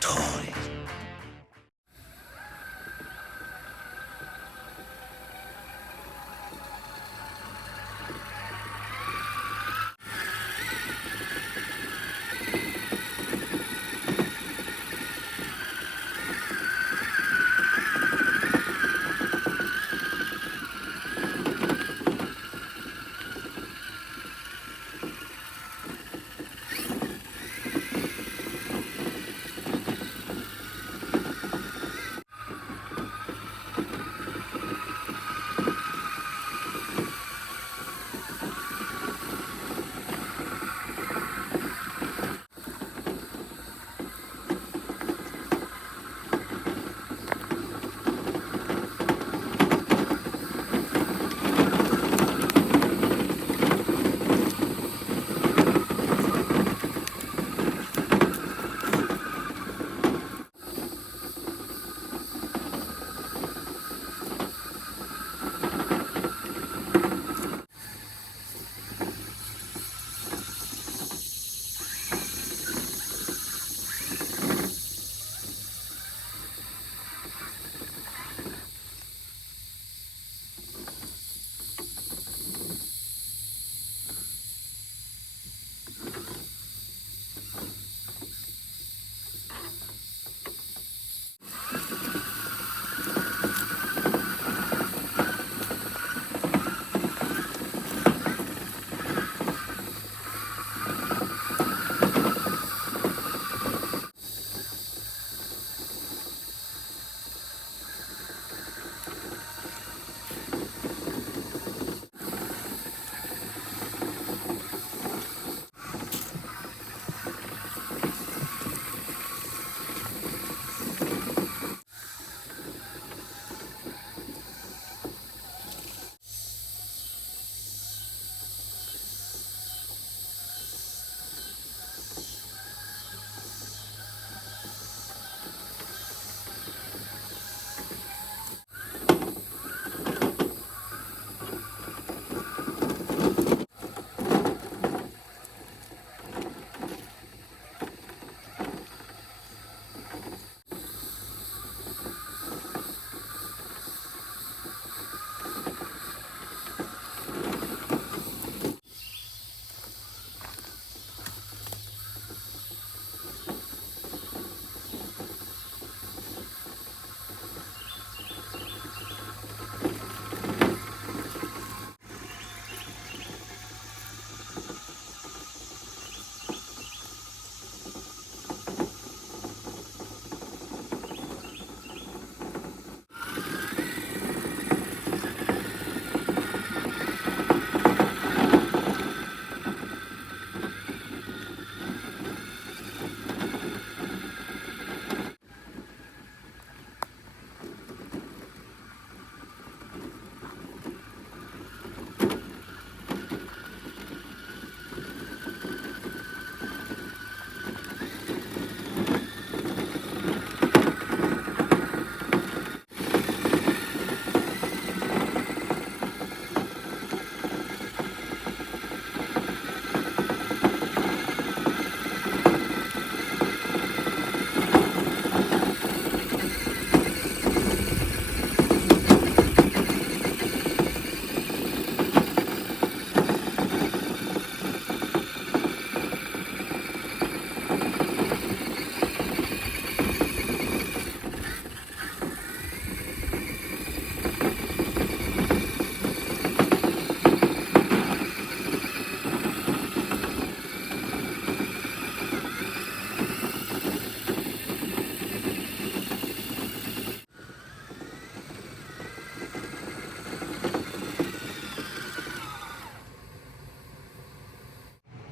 toy.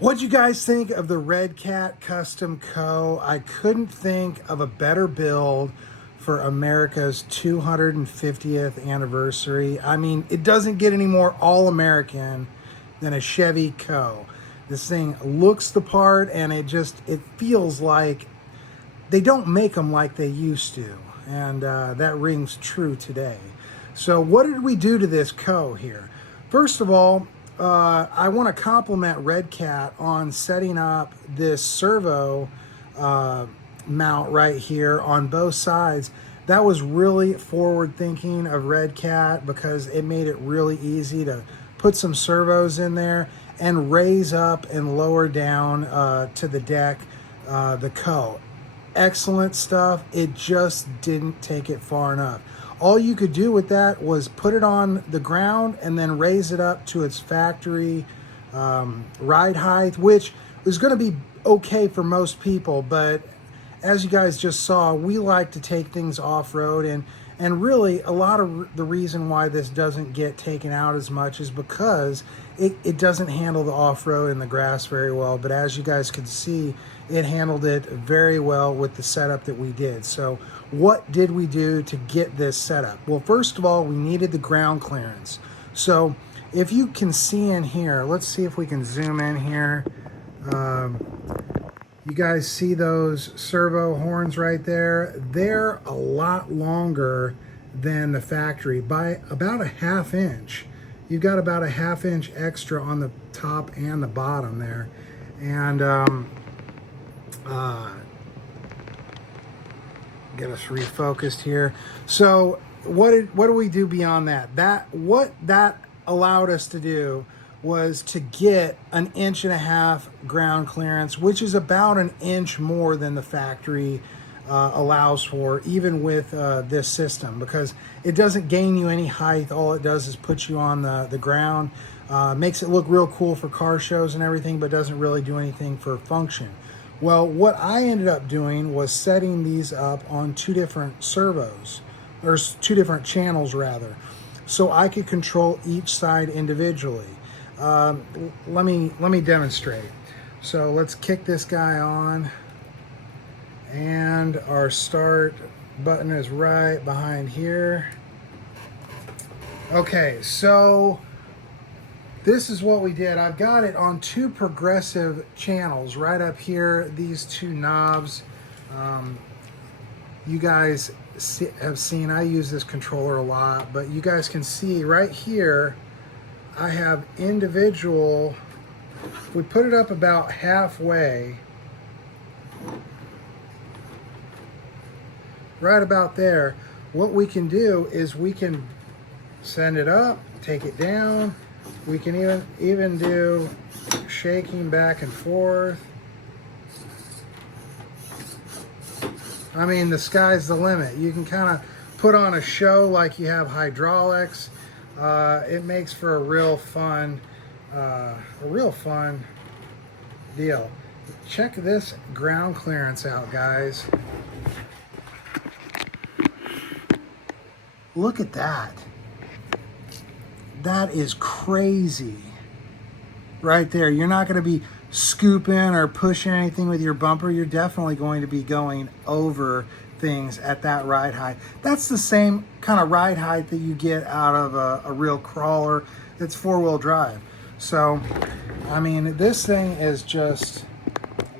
What'd you guys think of the Redcat Custom Co? I couldn't think of a better build for America's 250th anniversary. I mean, it doesn't get any more all-American than a Chevy Co. This thing looks the part, and it feels like they don't make them like they used to, and that rings true today. So what did we do to this Co here? First of all, I want to compliment Redcat on setting up this servo mount right here on both sides. That was really forward thinking of Redcat, because it made it really easy to put some servos in there and raise up and lower down to the deck the Co. Excellent stuff. It just didn't take it far enough. All you could do with that was put it on the ground and then raise it up to its factory ride height, which is going to be okay for most people. But as you guys just saw, we like to take things off-road, and really a lot of the reason why this doesn't get taken out as much is because it doesn't handle the off-road in the grass very well. But as you guys can see, it handled it very well with the setup that we did. So what did we do to get this setup? Well, first of all, we needed the ground clearance. So if you can see in here, let's see if we can zoom in here. You guys see those servo horns right there? They're a lot longer than the factory by about a ½ inch. You've got about a ½ inch extra on the top and the bottom there. And get us refocused here. So what do we do beyond that? What that allowed us to do was to get an 1.5 inch ground clearance, which is about an inch more than the factory allows for, even with this system, because it doesn't gain you any height. All it does is put you on the ground. Makes it look real cool for car shows and everything, but doesn't really do anything for function. Well, what I ended up doing was setting these up on 2 different servos, or 2 different channels rather, so I could control each side individually. Let me demonstrate. So let's kick this guy on, and our start button is right behind here. Okay, so this is what we did. I've got it on 2 progressive channels right up here, these 2 knobs. You guys have seen, I use this controller a lot, but you guys can see right here I have individual, we put it up about halfway, right about there. What we can do is we can send it up, take it down. We can even do shaking back and forth. I mean, the sky's the limit. You can kind of put on a show like you have hydraulics. It makes for a real fun deal. Check this ground clearance out, guys. Look at that. That is crazy right there. You're not going to be scooping or pushing anything with your bumper. You're definitely going to be going over things at that ride height. That's the same kind of ride height that you get out of a real crawler that's 4-wheel drive. So, I mean, this thing is just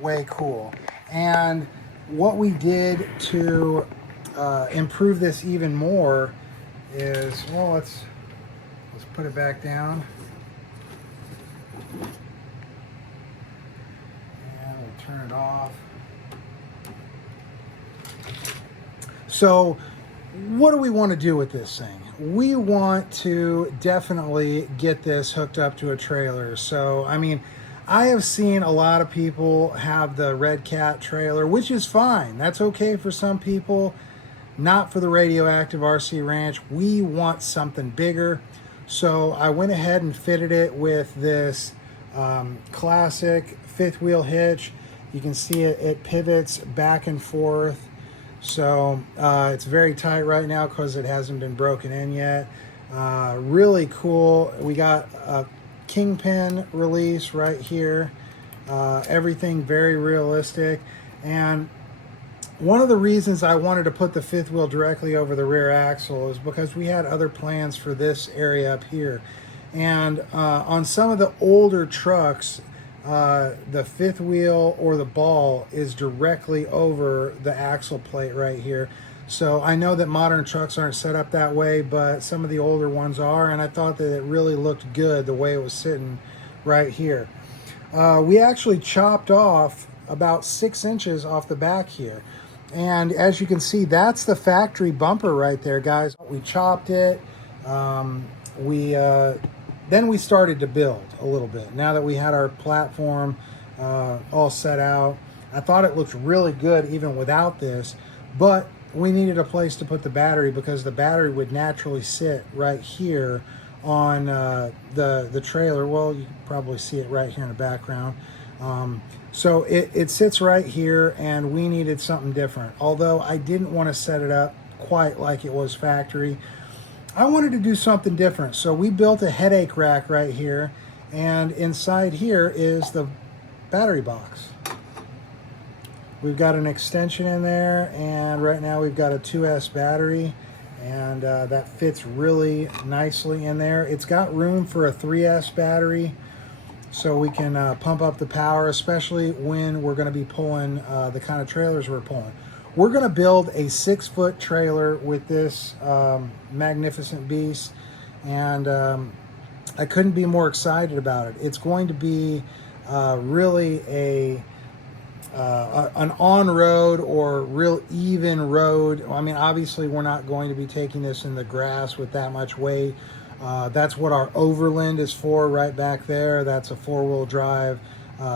way cool. And what we did to improve this even more is, well, let's put it back down. And we'll turn it off. So what do we want to do with this thing? We want to definitely get this hooked up to a trailer. So, I mean, I have seen a lot of people have the Redcat trailer, which is fine. That's okay for some people, not for the Radioactive RC Ranch. We want something bigger. So I went ahead and fitted it with this classic 5th wheel hitch. You can see it pivots back and forth. So it's very tight right now because it hasn't been broken in yet. Really cool. We got a kingpin release right here. Everything very realistic. And one of the reasons I wanted to put the 5th wheel directly over the rear axle is because we had other plans for this area up here. And on some of the older trucks, the 5th wheel or the ball is directly over the axle plate right here. So I know that modern trucks aren't set up that way, but some of the older ones are, and I thought that it really looked good the way it was sitting right here. We actually chopped off about 6 inches off the back here. And as you can see, that's the factory bumper right there, guys. We chopped it. Then we started to build a little bit. Now that we had our platform all set out, I thought it looked really good even without this, but we needed a place to put the battery because the battery would naturally sit right here on the trailer. Well, you can probably see it right here in the background. So it sits right here, and we needed something different. Although I didn't want to set it up quite like it was factory, I wanted to do something different. So we built a headache rack right here, and inside here is the battery box. We've got an extension in there, and right now we've got a 2S battery, and that fits really nicely in there. It's got room for a 3S battery, so we can pump up the power, especially when we're going to be pulling the kind of trailers we're pulling. We're going to build a 6-foot trailer with this magnificent beast, and I couldn't be more excited about it. It's going to be really an on-road or real even road. I mean, obviously we're not going to be taking this in the grass with that much weight. That's what our overland is for right back there. That's a 4-wheel drive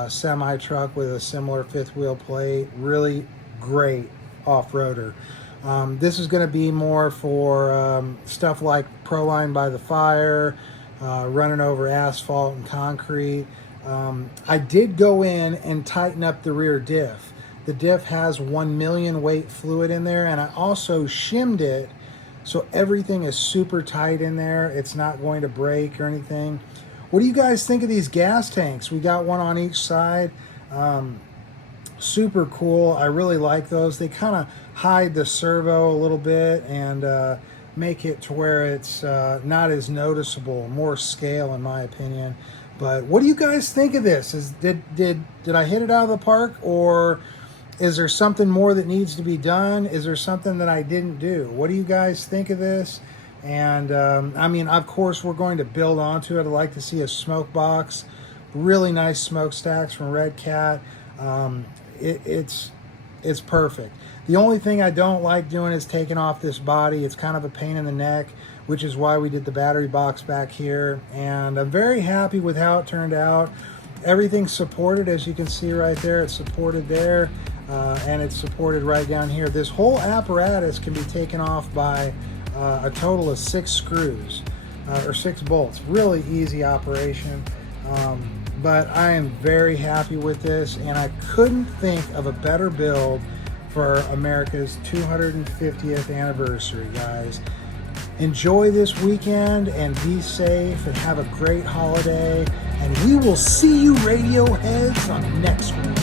semi-truck with a similar 5th wheel plate. Really great off-roader. This is going to be more for stuff like Proline by the fire, running over asphalt and concrete. I did go in and tighten up the rear diff. The diff has 1 million weight fluid in there, and I also shimmed it so everything is super tight in there. It's not going to break or anything. What do you guys think of these gas tanks? We got one on each side. Super cool. I really like those. They kind of hide the servo a little bit and make it to where it's not as noticeable, more scale in my opinion. But what do you guys think of this? Did I hit it out of the park, or is there something more that needs to be done? Is there something that I didn't do? What do you guys think of this? And I mean, of course, we're going to build onto it. I'd like to see a smoke box. Really nice smokestacks from Redcat. It's perfect. The only thing I don't like doing is taking off this body. It's kind of a pain in the neck, which is why we did the battery box back here. And I'm very happy with how it turned out. Everything's supported, as you can see right there. It's supported there, and it's supported right down here. This whole apparatus can be taken off by a total of 6 screws, or 6 bolts. Really easy operation. But I am very happy with this, and I couldn't think of a better build for America's 250th anniversary, guys. Enjoy this weekend and be safe and have a great holiday, and we will see you Radioheads on the next one.